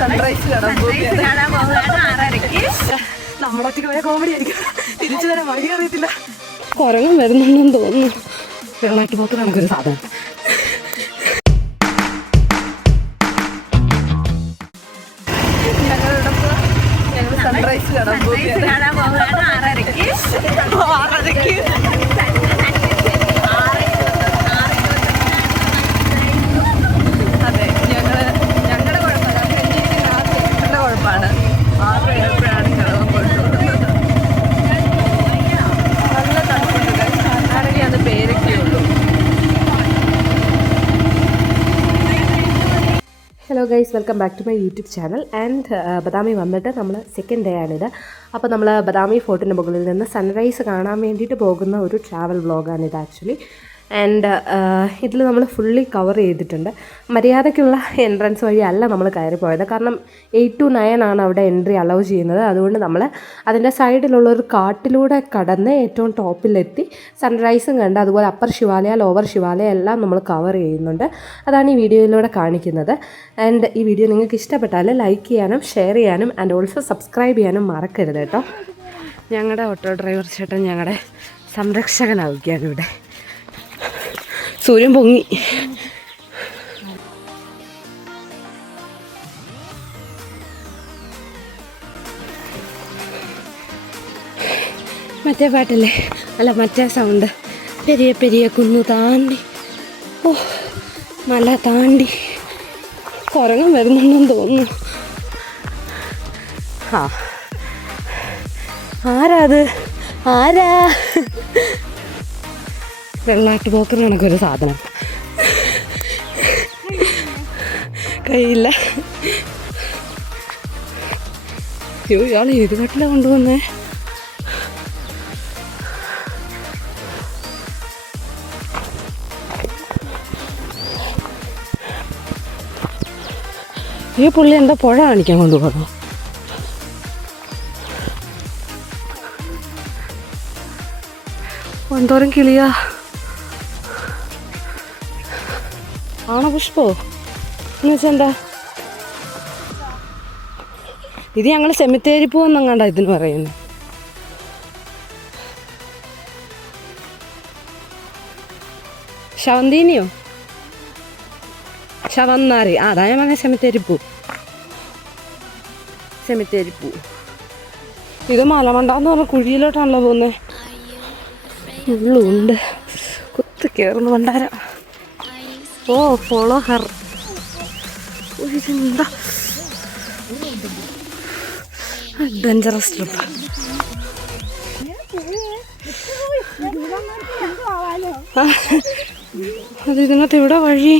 Sunrise കാണാൻ പോവുകയാണ് 6:30. നമ്മളൊക്കെ പോയ കോമഡി ആയിരിക്കും. തിരിച്ചു വരാൻ വഴി അറിയത്തില്ല. കുരങ്ങൻ വരുന്നുണ്ടെന്ന് തോന്നുന്നു. വെള്ളമായിട്ട് പോക്ക് നമുക്കൊരു സാധനം. ഞങ്ങൾ സൺറൈസ് കാണാൻ പോവുകയാണ് 6:30. അതെ, ഞങ്ങളുടെ കുഴപ്പമാണ്. ചേട്ടൻ്റെ കുഴപ്പമാണ്. 6 എപ്പോഴാണ് കിളവൻ കൊണ്ടുപോകുന്നത്. നല്ല തണുപ്പുണ്ട്. കർണാടക അത് പേരൊക്കെ ഉള്ളൂ. Hello guys, welcome back to my YouTube channel. And Badami വന്നിട്ട് നമ്മൾ സെക്കൻഡ് ഡേ ആണിത്. അപ്പോൾ നമ്മൾ ബദാമി ഫോർട്ടിൻ്റെ മുകളിൽ നിന്ന് സൺറൈസ് കാണാൻ വേണ്ടിയിട്ട് പോകുന്ന ഒരു ട്രാവൽ വ്ളോഗാണിത് ആക്ച്വലി. ആൻഡ് ഇതിൽ നമ്മൾ ഫുള്ളി കവർ ചെയ്തിട്ടുണ്ട്. മര്യാദയ്ക്കുള്ള എൻട്രൻസ് വഴിയല്ല നമ്മൾ കയറിപ്പോയത്. കാരണം 8 to 9 ആണ് അവിടെ എൻട്രി അലൗ ചെയ്യുന്നത്. അതുകൊണ്ട് നമ്മൾ അതിൻ്റെ സൈഡിലുള്ള ഒരു കാട്ടിലൂടെ കടന്ന് ഏറ്റവും ടോപ്പിലെത്തി സൺറൈസും കണ്ട് അതുപോലെ അപ്പർ ശിവാലയ, ലോവർ ശിവാലയ എല്ലാം നമ്മൾ കവർ ചെയ്യുന്നുണ്ട്. അതാണ് ഈ വീഡിയോയിലൂടെ കാണിക്കുന്നത്. ആൻഡ് ഈ വീഡിയോ നിങ്ങൾക്ക് ഇഷ്ടപ്പെട്ടാൽ ലൈക്ക് ചെയ്യാനും ഷെയർ ചെയ്യാനും ആൻഡ് ഓൾസോ സബ്സ്ക്രൈബ് ചെയ്യാനും മറക്കരുത് കേട്ടോ. ഞങ്ങളുടെ ഓട്ടോ ഡ്രൈവർ ചേട്ടൻ ഞങ്ങളുടെ സംരക്ഷകനാവുകയാണ് ഇവിടെ. സൂര്യൻ പൊങ്ങി. മറ്റേ പാട്ടല്ലേ, അല്ല മറ്റേ സൗണ്ട്. പെരിയ പെരിയ കുന്നു താണ്ടി, ഓ മല താണ്ടി. കുരങ്ങൻ വരുന്നുണ്ടെന്ന് തോന്നുന്നു. ആ, ആരാ അത്? ആരാ? വെള്ളാട്ട് പോക്കർ കണക്കൊരു സാധനം. കയ്യില്ല. അയ്യോ, ഇയാൾ ഏത് കാട്ടിലാണ് കൊണ്ടുവന്നേ? ഈ പുള്ളി എന്താ പുഴ കാണിക്കാൻ കൊണ്ടുപോകണോ? എന്തോരം കിളിയാ. ആണോ പുഷ്പോ? എന്ന് വെച്ചാൽ എന്താ? ഇത് ഞങ്ങൾ സെമിത്തേരി പൂവെന്നങ്ങാണ്ടാ ഇതിന് പറയുന്നത്. ശവന്തീനിയോ ശവന്നാറി? അതാ ഞാൻ പറഞ്ഞ സെമിത്തേരിപ്പൂ. സെമിത്തേരിപ്പൂ. ഇത് മലമണ്ടാന്ന് പറഞ്ഞ കുഴിയിലോട്ടാണല്ലോ പോകുന്നത്. ഉള്ളുണ്ട് കുത്തി കയറുന്നു ഭണ്ഡാരം. ഓ, ഫോളോ ഹർ. ഇതെന്താ അഡ്വഞ്ചറസ് ട്രിപ്പ്. അത് ഇതിനകത്ത് എവിടെ വഴി?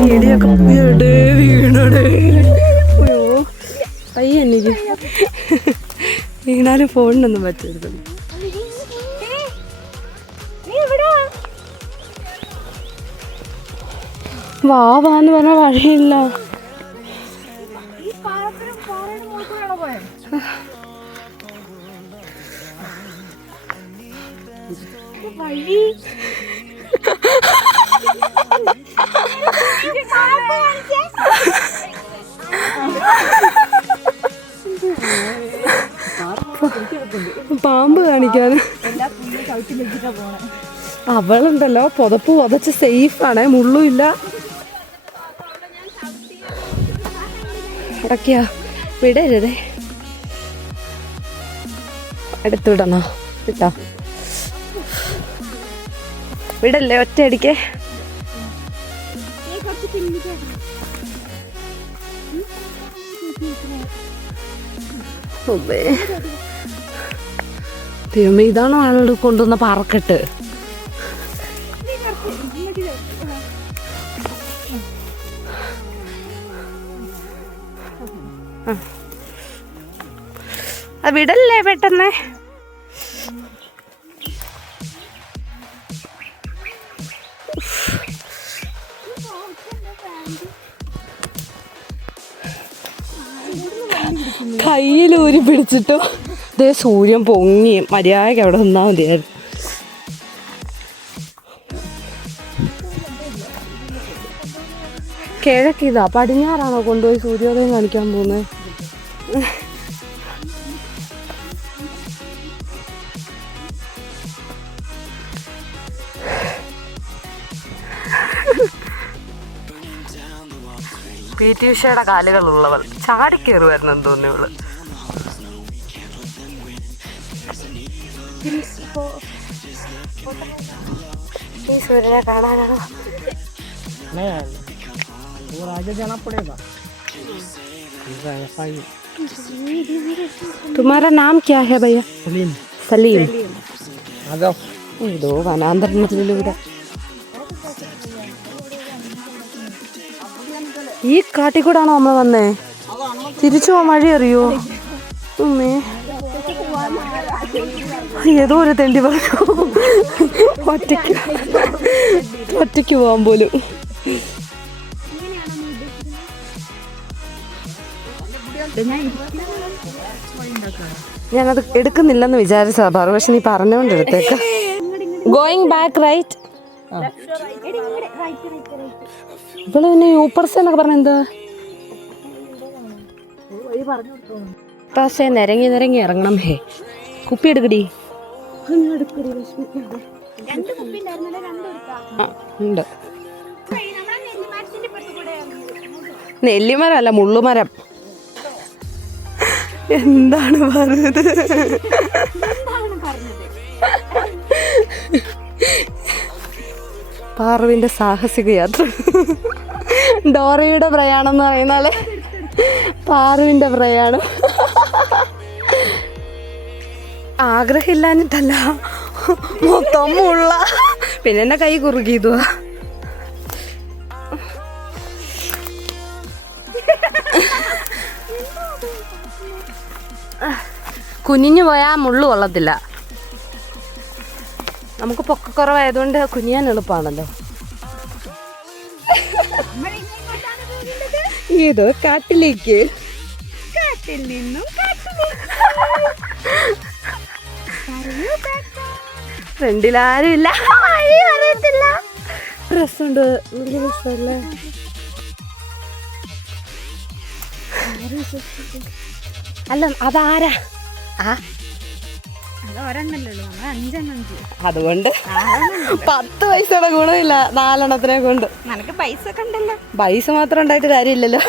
വീടിയൊക്കെ വീണടേ. അയ്യോ, പയ്യെനിക്ക് വീണാലും ഫോണിനൊന്നും പറ്റരുത്. വാവാന്ന് പറഞ്ഞ വഴിയില്ല. പാമ്പ് കാണിക്കാൻ അവളുണ്ടല്ലോ. പുതപ്പ് പുതച്ച് സേഫാണ്, മുള്ളുമില്ല. ഇടയ്ക്കാ വിടരുതേ. എടുത്തുവിടണോ? വിട്ടോ, വിടല്ലേ ഒറ്റയടിക്ക്. ദൈവമേ, ഇതാണോ ആളുകൾ കൊണ്ടുവന്ന പാറക്കെട്ട്? വിടല്ലേ പെട്ടെന്ന്. കയ്യിലൂരി പിടിച്ചിട്ടോ. ദേ സൂര്യൻ പൊങ്ങി. മര്യാദയ്ക്ക് അവിടെ നിന്നാൽ മതിയായിരുന്നു. കിഴക്കിതാ, പടിഞ്ഞാറാണോ കൊണ്ടുപോയി സൂര്യോദയം കാണിക്കാൻ പോകുന്നത്? PT ഉഷയുടെ കാലുകളുള്ളവൾ ചാടിക്കേറുമായിരുന്നു തോന്നുന്നു ഇവള്. ഈ സൂര്യനെ കാണാനാണോ? तुम्हारा नाम क्या है भैया? सलीम. सलीम. ഏതോ വനാന്തരത്തിലൂടെ ഈ കാട്ടിക്കൂടാണോ നമ്മൾ വന്നേ? തിരിച്ചു പോവാൻ വഴി അറിയോ? ഏതോ ഒരു തെണ്ടി പറഞ്ഞു ഒറ്റയ്ക്ക് പോവാൻ പോലും. ഞാനത് എടുക്കുന്നില്ലെന്ന് വിചാരിച്ചതാ പറ, പക്ഷെ നീ പറഞ്ഞോണ്ട് എടുത്തേക്ക. Going back right. ഇവള് പിന്നെ യൂപ്പർസ് എന്നൊക്കെ പറഞ്ഞ എന്താ? പക്ഷേ നിരങ്ങി ഇറങ്ങണം. ഹേ കുപ്പി എടുക്കടി. ഉണ്ട്. നെല്ലിമരം അല്ല, മുള്ളുമരം. എന്താണ് പറഞ്ഞത്? പാറുവിന്റെ സാഹസിക യാത്ര. ഡോറയുടെ പ്രയാണം എന്ന് പറയുന്നാല് പാറുവിന്റെ പ്രയാണം. ആഗ്രഹമില്ലാഞ്ഞിട്ടല്ല, മൊത്തം മുള്ള. പിന്നെ എന്നെ കൈ കുറുകിയതു. കുനിഞ്ഞു പോയാൽ മുള്ളു കൊള്ളത്തില്ല. നമുക്ക് പൊക്കക്കുറവായതുകൊണ്ട് കുനിയാൻ എളുപ്പമാണല്ലോ. ഏതോ കാട്ടിലേക്ക്. കാട്ടിൽ നിന്നും ഫ്രണ്ടിലാരും ഇല്ല, വഴി അറിയത്തില്ല. രസമുണ്ട്, വലിയ രസമല്ലേ? അല്ല അതാരാ? അതുകൊണ്ട് 10 പൈസയുടെ ഗുണമില്ല 4 എണ്ണത്തിനെ കൊണ്ട്. നിനക്ക് പൈസ ഒക്കെ ഉണ്ടല്ലോ. പൈസ മാത്രം ഉണ്ടായിട്ട് കാര്യമില്ലല്ലോ.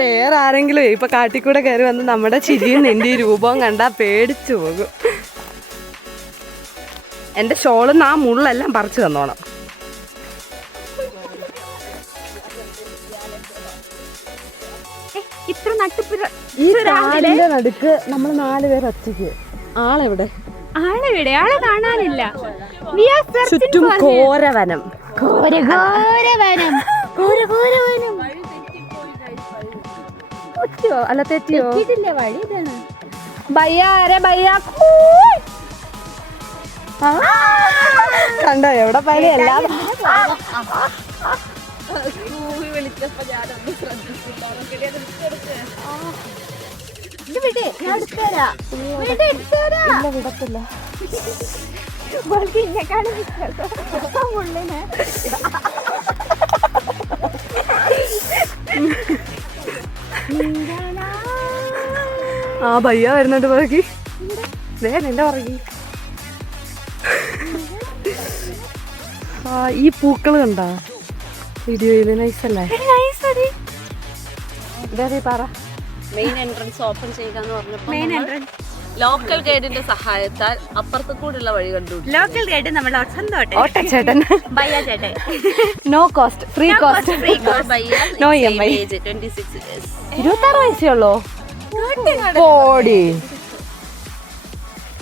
വേറെ ആരെങ്കിലും ഇപ്പൊ കാട്ടിക്കൂടെ കയറി വന്ന് നമ്മുടെ ചിരിയും നിന്റെ രൂപവും കണ്ടാ പേടിച്ചു പോകും. എന്റെ ഷോളിന്ന് ആ മുള്ളെല്ലാം പറിച്ചു തന്നോണം. ഇത്ര നട്ടുപുര ഈ കാടിന്റെ നടുക്ക് നമ്മൾ 4 പേര് ഒറ്റയ്ക്ക്. ആളെവിടെ? ആളെ കാണാനില്ല. ചുറ്റും ഘോരവനം. അല്ല തെറ്റിയോ? വഴി ഇതാണ്. കണ്ടോ എവിടെ പനി എല്ലാം. വിടത്തില്ല. ആ ഭയ്യ വരുന്നുണ്ട് പുറകി. നിന്റെ പുറകി. ഈ പൂക്കള് കണ്ടാ വീഡിയോയില്? നൈസല്ലേ? പറ. മെയിൻ എൻട്രൻസ് ഓപ്പൺ ചെയ്യാന്ന് പറഞ്ഞപ്പോൾ ലോക്കൽ ഗൈഡിന്റെ സഹായത്താൽ അപ്പുറത്ത് കൂടെയുള്ള വഴി കണ്ടു. ലോക്കൽ ഗൈഡ് നമ്മുടെ ഓട്ടച്ചേട്ടൻ. ബയ്യ ചേട്ടൻ. No cost, free cost. No EMI. 26 വയസ്സേ ഉള്ളൂ. ഓടി.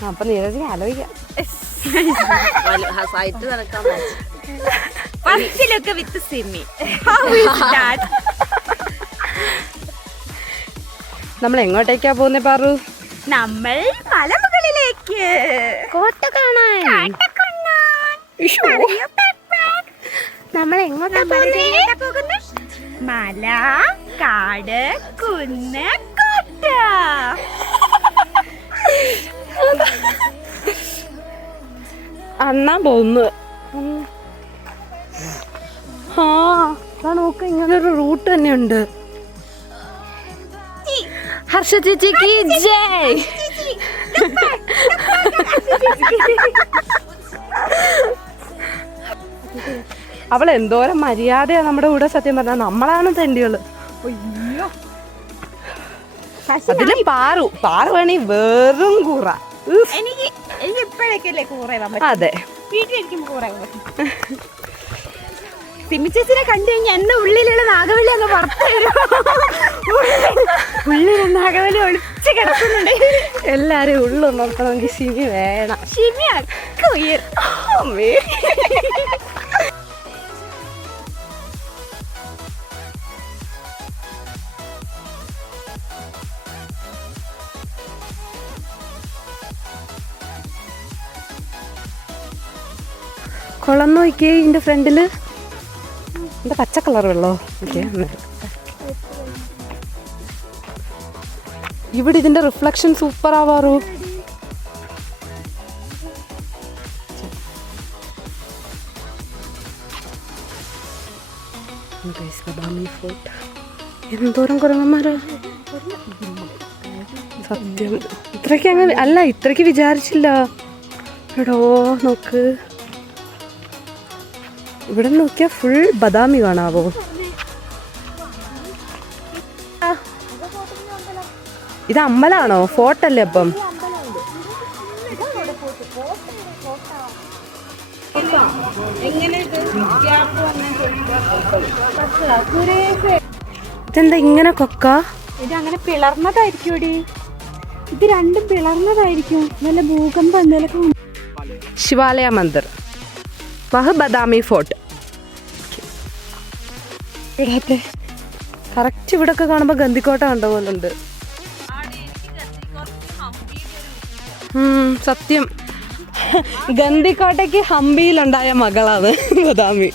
അപ്പൊ നീരജ് ആലോചിക്കാം. സൈറ്റ് നടക്കാൻ ബസ്സിലൊക്കെ വിത്ത് സിമ്മി. നമ്മൾ എങ്ങോട്ടേക്കാ പോകുന്നേ പാറു? നമ്മൾ മലമുകളിലേക്ക്. കോട്ട കാണാൻ. നമ്മൾ എങ്ങോട്ടാ പോകുന്നത്? മല, കാട്, കുന്ന്, കോട്ട. അണ്ണാൻ പോകുന്നു. ആ നോക്ക, ഇങ്ങനൊരു റൂട്ട് തന്നെയുണ്ട്. ഹർഷ ചേച്ചിക്ക് ജയ്. അവൾ എന്തോരം മര്യാദയാ നമ്മുടെ കൂടെ. സത്യം പറഞ്ഞാൽ നമ്മളാണ് തെണ്ടികള്. അതില് പാറു വേണേ വെറും കൂറ. എനിക്ക് ഇപ്പോഴൊക്കെയല്ലേ കൂറ. അതെ, വീട്ടിലിരിക്കുമ്പോ കൂറ. സിമി ചേച്ചിനെ കണ്ടു കഴിഞ്ഞാൽ എന്റെ ഉള്ളിലുള്ള നാഗവല്ലി അങ്ങ് പുറത്തു വരും. ഉള്ളിലുള്ള നാഗവല്ലി ഒളിച്ച് കിടക്കുന്നുണ്ട്. എല്ലാരും ഉള്ളുണർത്തണമെങ്കിൽ സിമി വേണം. സിമി ഒക്കെ ഉയർ. കുളം നോക്കിയേ ഇതിന്റെ ഫ്രണ്ടില്. എന്താ പച്ച കളർ വെള്ളോ? ഇവിടെ ഇതിന്റെ റിഫ്ലക്ഷൻ സൂപ്പർ ആവാറു. എന്തോരം കുരങ്ങന്മാരാ. സത്യം ഇത്രയ്ക്ക് അങ്ങനെ അല്ല, ഇത്രയ്ക്ക് വിചാരിച്ചില്ല. എടോ നോക്ക്, ഇവിടെ നോക്കിയാ ഫുൾ ബദാമി കാണാവോ. ഇത് അമ്പലാണോ? ഫോർട്ടല്ലേ അപ്പം? ഇതെന്താ ഇങ്ങനെ കൊക്ക? ഇത് അങ്ങനെ പിളർന്നതായിരിക്കും. ഇത് രണ്ടും പിളർന്നതായിരിക്കും. നല്ല ഭൂകമ്പം എന്തെങ്കിലും. ശിവാലയ മന്ദിർ, വഹ് ബദാമി ഫോർട്ട്. ഇടത്തെ കറക്റ്റ് ഇവിടൊക്കെ കാണുമ്പോ ഗന്ധിക്കോട്ട കണ്ട പോലുണ്ട്. സത്യം, ഗന്ധിക്കോട്ടയ്ക്ക് ഹംപിയിലുണ്ടായ മകളാണ് ബദാമി.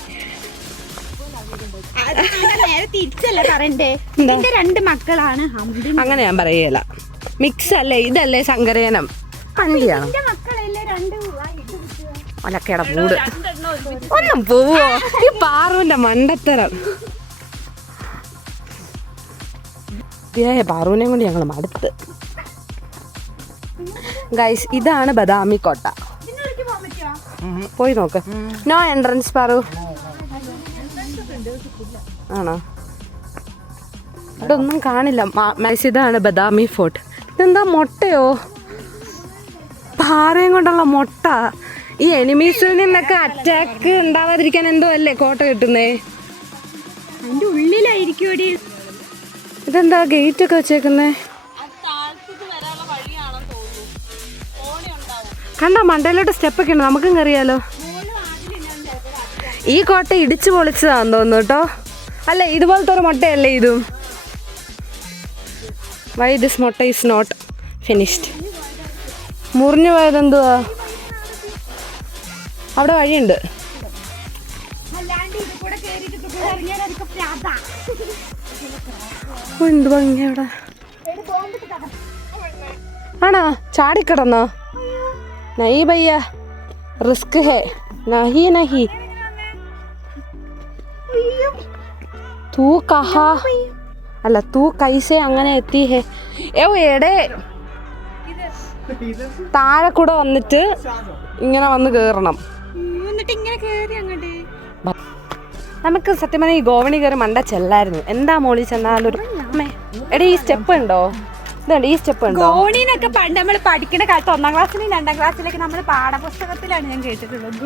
തിരിച്ചല്ലേ പറയണ്ടേ? ഇതിന്റെ രണ്ട് മക്കളാണ് ഹംപി. അങ്ങനെ ഞാൻ പറയല, മിക്സ് അല്ലേ. ഇതല്ലേ ശങ്കരേനം ഹണ്ടിയാണ്. ഒലക്കേട മൂട് ഒന്നും പോവോ? ഈ പാറുവിന്റെ മണ്ടത്തരം. പാറുവിനെ കൊണ്ട് ഞങ്ങൾ മടുത്ത്. ഗൈസ്, ഇതാണ് ബദാമി കോട്ട. പോയി നോക്ക്. No entrance Paru. ആണോ? ഇവിടെ ഒന്നും കാണില്ല. ഇതാണ് ബദാമി ഫോർട്ട്. ഇതെന്താ മുട്ടയോ? പാറയും കൊണ്ടുള്ള മുട്ട. ഈ എനിമീസിൽ നിന്നൊക്കെ അറ്റാക്ക് ഉണ്ടാവാതിരിക്കാൻ എന്തോ അല്ലേ കോട്ട കിട്ടുന്നേ? അതിന്റെ ഉള്ളിലായിരിക്കും. ഇതെന്താ ഗേറ്റ് ഒക്കെ വെച്ചേക്കുന്നേ? കണ്ടോ, മണ്ടയിലോട്ട് സ്റ്റെപ്പൊക്കെ ഉണ്ട്. നമുക്കും കയറിയാലോ. ഈ കോട്ട ഇടിച്ചു പൊളിച്ചതാന്ന് തോന്നുന്നു കേട്ടോ. അല്ലേ, ഇതുപോലത്തെ ഒരു മുട്ടയല്ലേ ഇതും? വൈ ദിസ് മുട്ട ഈസ് നോട്ട് ഫിനിഷ്ഡ്? മുറിഞ്ഞു പോയതെന്തുവാ? അവിടെ വഴിയുണ്ട്. എന്ത് ഭംഗി അവിടെ. ആണോ? ചാടിക്കിടന്നോ? നഹി ഭയ്യ, റിസ്ക് ഹേ. നഹി നഹി, തൂ കഹാ അല്ല തൂ കൈസേ അങ്ങനെ എത്തി ഹേ. എടേ താഴെ കൂടെ വന്നിട്ട് ഇങ്ങനെ വന്ന് കേറണം. നമുക്ക് സത്യം പറഞ്ഞാൽ ഈ ഗോവണി കയറി മണ്ട ചെല്ലായിരുന്നു. എന്താ മോളി ചെന്നാലൊരു എടേ ഈ സ്റ്റെപ്പ് ഉണ്ടോ? ഇതുണ്ട്, ഈ സ്റ്റെപ്പ് ഉണ്ടോ? ഗോവണിന്നൊക്കെ പണ്ട് നമ്മൾ പഠിക്കുന്ന കാലത്ത് 1ാം ക്ലാസ്സിലും 2ാം ക്ലാസ്സിലൊക്കെ നമ്മൾ പാഠപുസ്തകത്തിലാണ് ഞാൻ കേട്ടിട്ടുള്ളത്.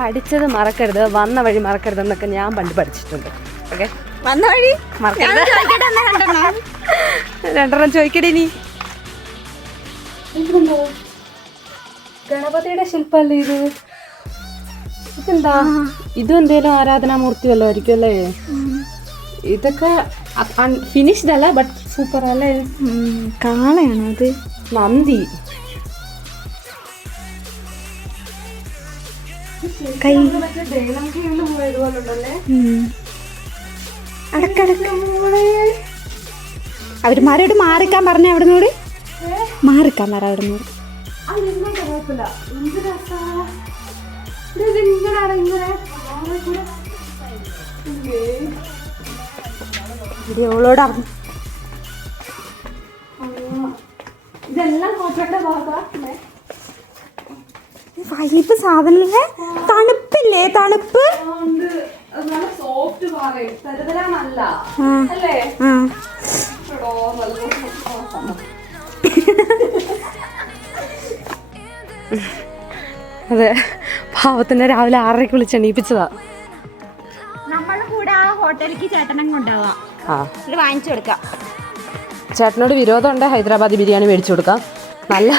പഠിച്ചത് മറക്കരുത്, വന്ന വഴി മറക്കരുത് എന്നൊക്കെ ഞാൻ പണ്ട് പഠിച്ചിട്ടുണ്ട്. ഓക്കെ, വന്ന വഴി മറക്കരുത്. 2 ചോദിക്കടേ. നീ ഗണപതിയുടെ ശില്പല്ലേ ഇത്? ഇതെന്താ? ഇതും എന്തേലും ആരാധനാമൂർത്തി വല്ലതും ആയിരിക്കും അല്ലേ? ഇതൊക്കെ ഫിനിഷ്ഡ് അല്ല, ബട്ട് സൂപ്പർ അല്ലേ? കാളയാണോ അത്? നന്ദി. കൈ അവരുമാരോട് മാറിക്കാൻ പറഞ്ഞ അവിടെ നിന്ന് മാറിക്കാൻ പറ. അവിടെ നിന്ന് നിന്നോട്ട് കുഴപ്പമില്ല. എന്ത് രസാ ഇങ്ങനെയാണ് ഇങ്ങനെ ഇടിയോളോട് ഇതെല്ലാം കോട്ടയുടെ ഭാഗമാണ്. വൈബ് സാധനല്ലേ. തണുപ്പില്ലേ? തണുപ്പ് നല്ല സോഫ്റ്റ് പറയും തരുതരാനല്ല അല്ലേ? അതെ, പാവത്തിനെ രാവിലെ 6:30 വിളിച്ച് എണീപ്പിച്ചതാ. നമ്മുടെ കൂടെ ആ ഹോട്ടലിലേക്ക് ചേട്ടനം കൊണ്ടുപോവാം. ഇത് വാങ്ങിച്ചു കൊടുക്കാം. ചേട്ടനോട് വിരോധമുണ്ട്, ഹൈദരാബാദി ബിരിയാണി മേടിച്ചു കൊടുക്കാം. നല്ല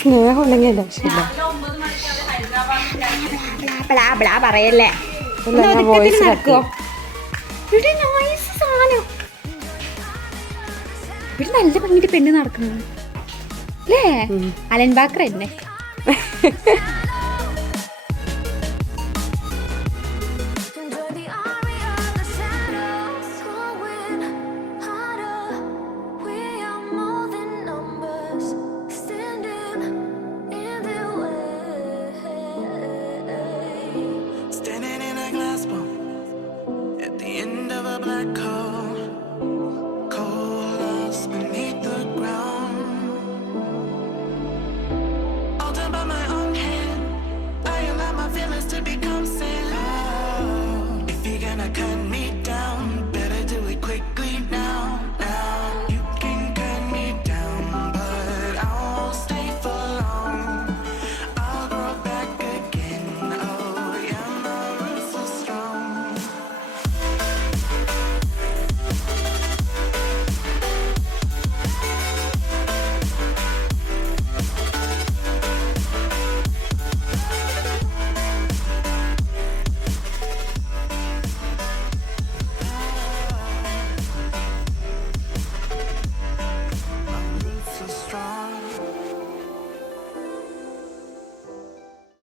സ്നേഹം ഉണ്ടെങ്കിൽ എൻ്റെ ആവശ്യമില്ല. പറയല്ലേ. നടക്കുവോ? ഇവിടെ നല്ല ഭംഗിയിട്ട് പെണ്ണ് നടക്കുന്നത് അല്ലേ? അലൻ ബാക്കർ തന്നെ.